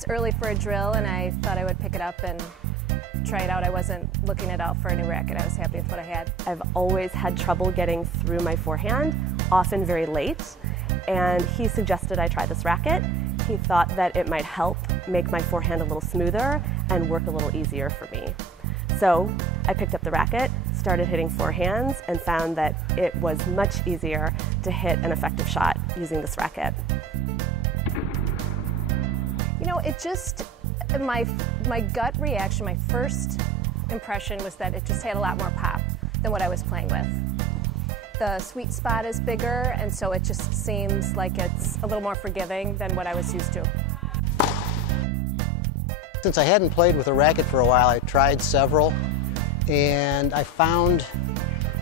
was early for a drill and I thought I would pick it up and try it out. I wasn't looking it out for a new racket. I was happy with what I had. I've always had trouble getting through my forehand, often very late, and he suggested I try this racket. He thought that it might help make my forehand a little smoother and work a little easier for me. So I picked up the racket, started hitting forehands, and found that it was much easier to hit an effective shot using this racket. You know, it just, my gut reaction, my first impression was that it just had a lot more pop than what I was playing with. The sweet spot is bigger, and so it just seems like it's a little more forgiving than what I was used to. Since I hadn't played with a racket for a while, I tried several, and I found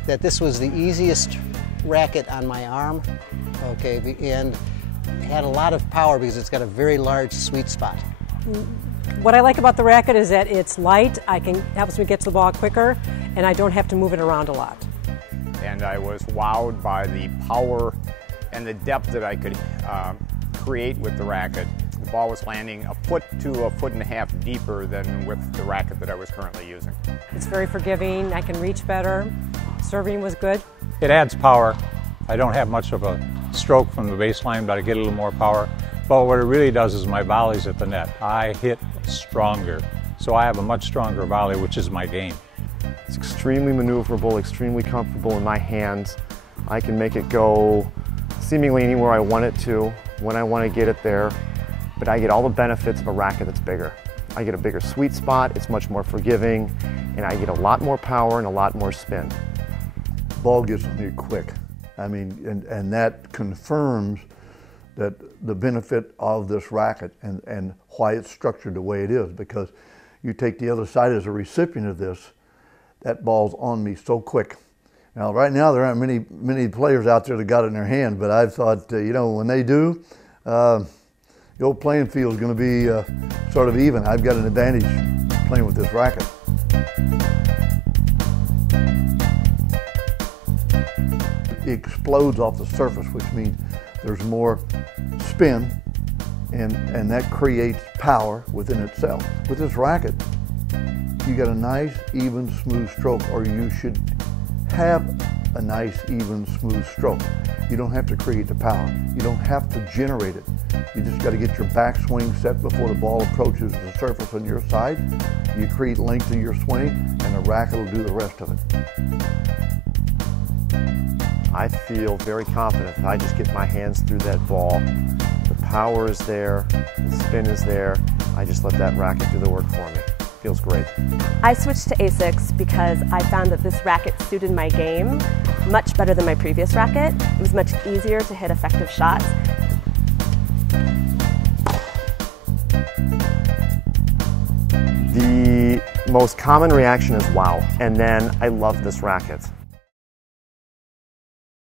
that this was the easiest racket on my arm, okay, and had a lot of power because it's got a very large sweet spot. What I like about the racket is that it's light, helps me get to the ball quicker, and I don't have to move it around a lot. And I was wowed by the power and the depth that I could create with the racket. The ball was landing a foot to a foot and a half deeper than with the racket that I was currently using. It's very forgiving, I can reach better, serving was good. It adds power. I don't have much of a stroke from the baseline, but I get a little more power. But what it really does is my volleys at the net. I hit stronger, so I have a much stronger volley, which is my game. It's extremely maneuverable, extremely comfortable in my hands. I can make it go seemingly anywhere I want it to, when I want to get it there, but I get all the benefits of a racket that's bigger. I get a bigger sweet spot, it's much more forgiving, and I get a lot more power and a lot more spin. Ball gets on you quick. I mean, and that confirms that the benefit of this racket and why it's structured the way it is, because you take the other side as a recipient of this, that ball's on me so quick. Now, right now, there aren't many players out there that got it in their hand, but I've thought, you know, when they do, the old playing field is going to be sort of even. I've got an advantage playing with this racket. It explodes off the surface, which means there's more spin, and that creates power within itself. With this racket, you got a nice, even, smooth stroke, or you should have a nice, even, smooth stroke. You don't have to create the power. You don't have to generate it. You just got to get your backswing set before the ball approaches the surface on your side. You create length in your swing, and the racket will do the rest of it. I feel very confident if I just get my hands through that ball. The power is there, the spin is there. I just let that racket do the work for me. Feels great. I switched to ASICs because I found that this racket suited my game much better than my previous racket. It was much easier to hit effective shots. The most common reaction is wow, and then I love this racket.